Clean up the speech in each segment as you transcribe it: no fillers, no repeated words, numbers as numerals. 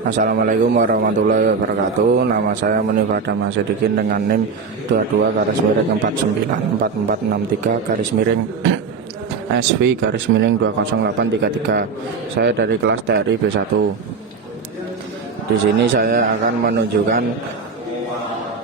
Assalamualaikum warahmatullahi wabarakatuh. Nama saya Munif Adam Asyadikin dengan NIM 22-4494-SV-200833. Saya dari kelas TRI B1. Di sini saya akan menunjukkan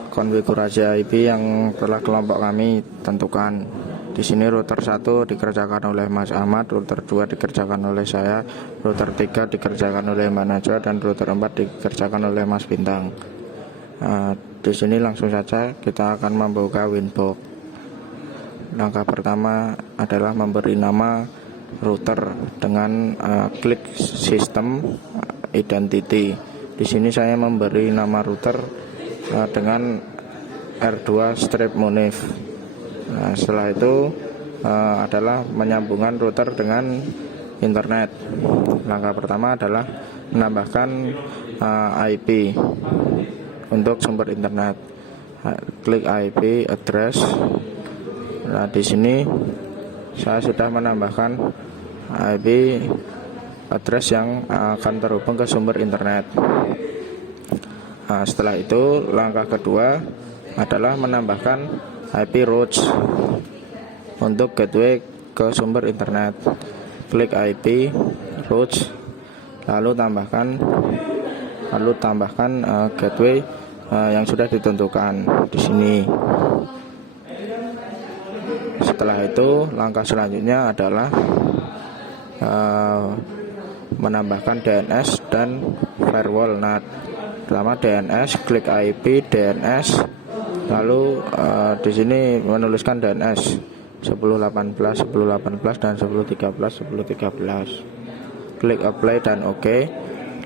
konfigurasi IP yang telah kelompok kami tentukan. Di sini router 1 dikerjakan oleh Mas Ahmad, router 2 dikerjakan oleh saya, router 3 dikerjakan oleh Mbak Najwa, dan router 4 dikerjakan oleh Mas Bintang. Di sini langsung saja kita akan membuka Winbox. Langkah pertama adalah memberi nama router dengan klik sistem identity. Di sini saya memberi nama router dengan R2 strip Munif. Setelah itu adalah menyambungkan router dengan internet. Langkah pertama adalah menambahkan IP untuk sumber internet. Klik IP address. Nah, di sini saya sudah menambahkan IP address yang akan terhubung ke sumber internet. Setelah itu langkah kedua adalah menambahkan IP routes untuk gateway ke sumber internet. Klik IP routes, lalu tambahkan gateway yang sudah ditentukan di sini. Setelah itu langkah selanjutnya adalah menambahkan DNS dan firewall NAT. Pertama DNS, klik IP DNS, lalu di sini menuliskan DNS 1018, 1018 dan 1013, 1013. Klik apply dan OK.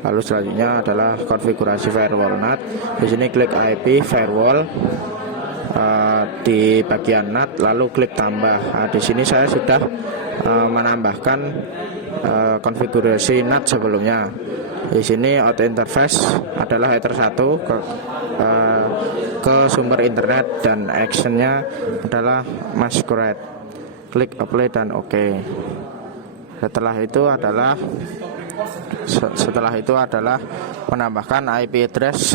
Lalu selanjutnya adalah konfigurasi firewall NAT. Di sini klik IP firewall di bagian NAT, lalu klik tambah. Di sini saya sudah menambahkan konfigurasi NAT sebelumnya. Di sini auto interface adalah header 1 ke sumber internet dan actionnya adalah masquerade. Klik apply dan OK. Setelah itu adalah menambahkan IP address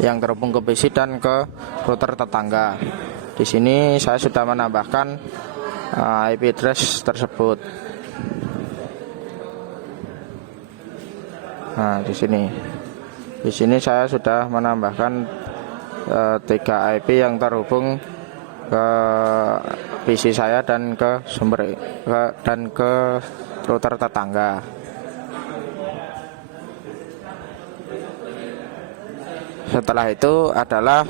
yang terhubung ke PC dan ke router tetangga. Di sini saya sudah menambahkan IP address tersebut. Nah, di sini saya sudah menambahkan 3 IP yang terhubung ke PC saya dan ke router tetangga. Setelah itu adalah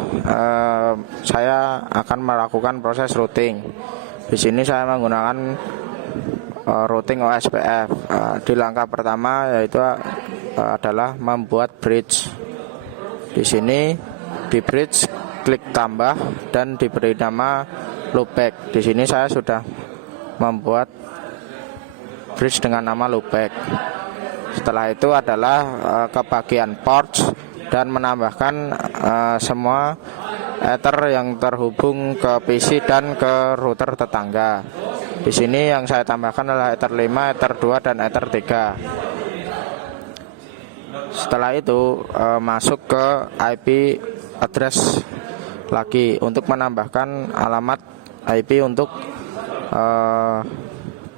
saya akan melakukan proses routing. Di sini saya menggunakan routing OSPF. Di langkah pertama yaitu adalah membuat bridge. Di sini di bridge klik tambah dan diberi nama loopback. Di sini saya sudah membuat bridge dengan nama loopback. Setelah itu adalah ke bagian ports dan menambahkan semua ether yang terhubung ke PC dan ke router tetangga. Di sini yang saya tambahkan adalah ether 5, ether 2 dan ether 3. Setelah itu masuk ke IP address lagi untuk menambahkan alamat IP untuk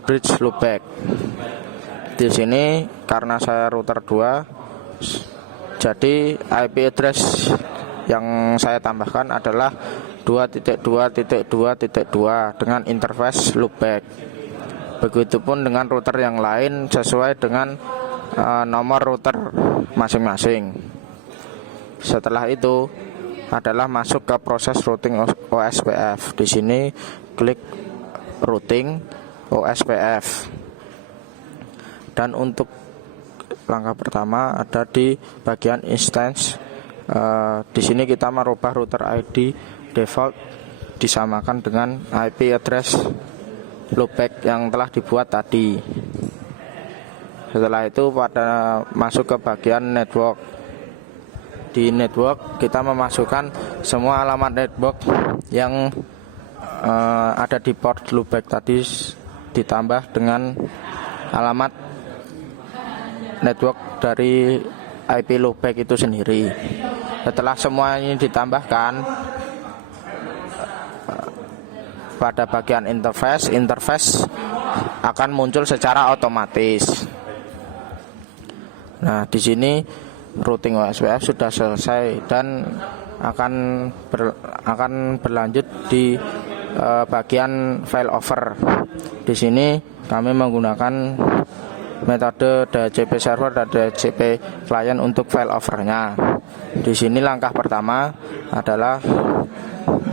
bridge loopback. Di sini karena saya router 2, jadi IP address yang saya tambahkan adalah 2.2.2.2 dengan interface loopback. Begitupun dengan router yang lain sesuai dengan nomor router masing-masing. Setelah itu adalah masuk ke proses routing OSPF. Di sini klik routing OSPF. Dan untuk langkah pertama ada di bagian instance. Di sini kita merubah router ID default disamakan dengan IP address loopback yang telah dibuat tadi. Setelah itu masuk ke bagian network. Di network kita memasukkan semua alamat network yang ada di port loopback tadi ditambah dengan alamat network dari IP loopback itu sendiri. Setelah semua ini ditambahkan, pada bagian interface akan muncul secara otomatis. Nah, di sini routing OSPF sudah selesai dan akan berlanjut di bagian failover. Di sini kami menggunakan metode DHCP server dan DHCP client untuk failovernya. Di sini langkah pertama adalah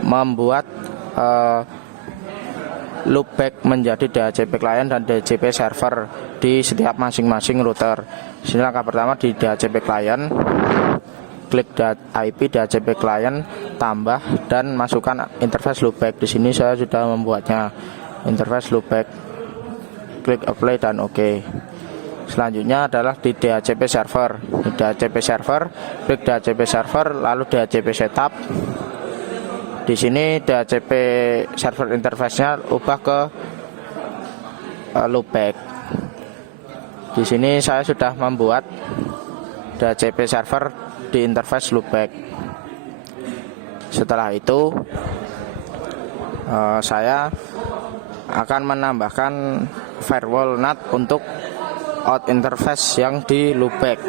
membuat loopback menjadi DHCP client dan DHCP server di setiap masing-masing router. Di sini langkah pertama di DHCP client, klik IP DHCP client, tambah dan masukkan interface loopback. Di sini saya sudah membuatnya, interface loopback, klik apply dan OK. Selanjutnya adalah di DHCP server. Di DHCP server, klik DHCP server, lalu DHCP setup. Di sini DHCP server interface-nya ubah ke loopback. Di sini saya sudah membuat DHCP server di interface loopback. Setelah itu saya akan menambahkan firewall NAT untuk out interface yang di loopback.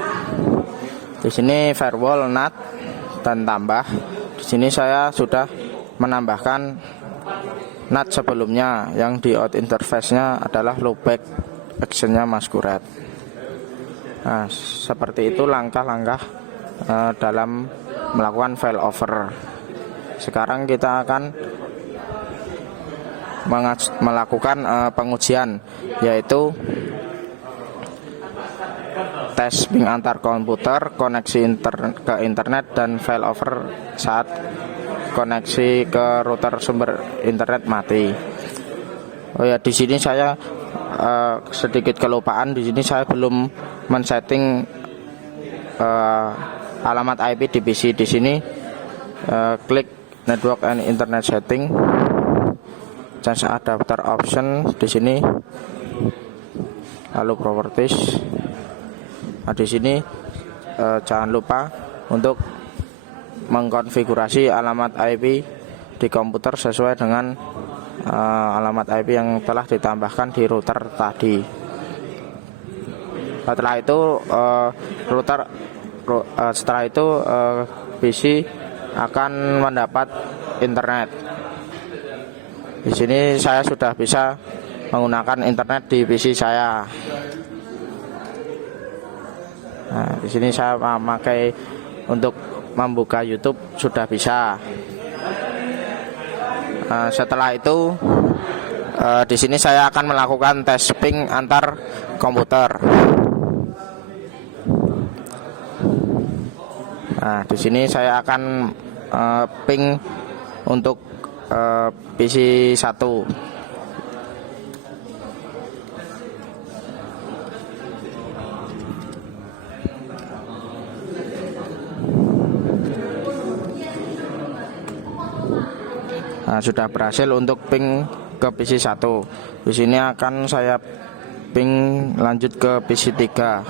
Di sini firewall NAT dan tambah. Di sini saya sudah menambahkan NAT sebelumnya yang di out interface-nya adalah loopback, action-nya masquerade. Nah, seperti itu langkah-langkah dalam melakukan failover. Sekarang kita akan melakukan pengujian, yaitu tes ping antar komputer, koneksi ke internet, dan failover saat koneksi ke router sumber internet mati. Oh ya, di sini saya sedikit kelupaan. Di sini saya belum men-setting alamat IP di PC. Di sini klik network and internet setting, change adapter option di sini, lalu properties. Nah, di sini jangan lupa untuk mengkonfigurasi alamat IP di komputer sesuai dengan alamat IP yang telah ditambahkan di router tadi. Setelah itu PC akan mendapat internet. Di sini saya sudah bisa menggunakan internet di PC saya. Nah, di sini saya memakai untuk membuka YouTube sudah bisa. Setelah itu di sini saya akan melakukan tes ping antar komputer. Nah, di sini saya akan ping untuk PC 1. Nah, sudah berhasil untuk ping ke PC 1. Di sini akan saya ping lanjut ke PC 3.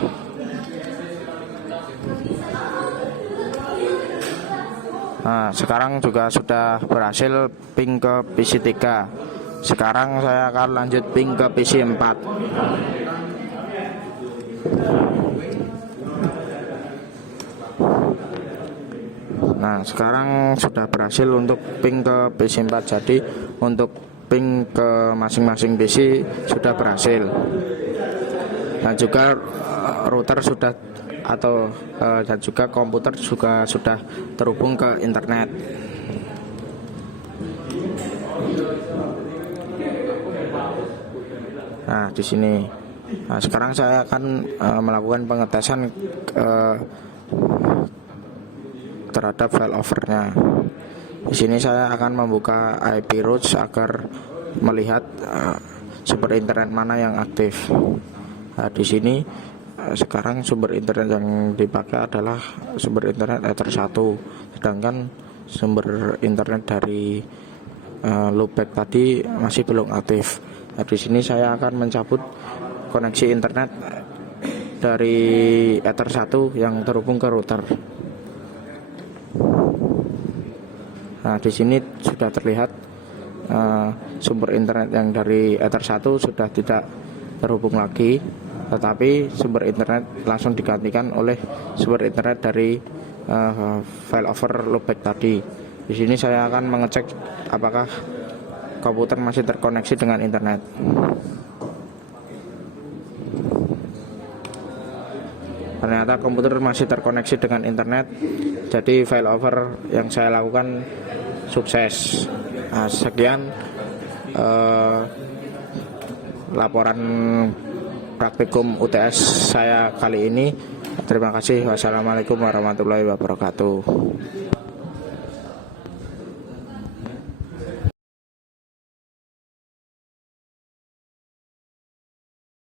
Nah, sekarang juga sudah berhasil ping ke PC 3. Sekarang saya akan lanjut ping ke PC 4. Nah, sekarang sudah berhasil untuk ping ke PC 4. Jadi untuk ping ke masing-masing PC sudah berhasil. Dan juga router sudah dan juga komputer juga sudah terhubung ke internet. Nah, di sini. Nah, sekarang saya akan melakukan pengetesan terhadap failovernya. Di sini saya akan membuka IP routes agar melihat sumber internet mana yang aktif. Nah, di sini sekarang sumber internet yang dipakai adalah sumber internet Ether 1, sedangkan sumber internet dari loopback tadi masih belum aktif. Nah, di sini saya akan mencabut koneksi internet dari Ether 1 yang terhubung ke router. Nah, di sini sudah terlihat sumber internet yang dari Ether 1 sudah tidak terhubung lagi, tetapi sumber internet langsung digantikan oleh sumber internet dari failover loopback tadi. Di sini saya akan mengecek apakah komputer masih terkoneksi dengan internet. Ternyata komputer masih terkoneksi dengan internet, jadi failover yang saya lakukan sukses. Nah, sekian laporan praktikum UTS saya kali ini. Terima kasih. Wassalamualaikum warahmatullahi wabarakatuh.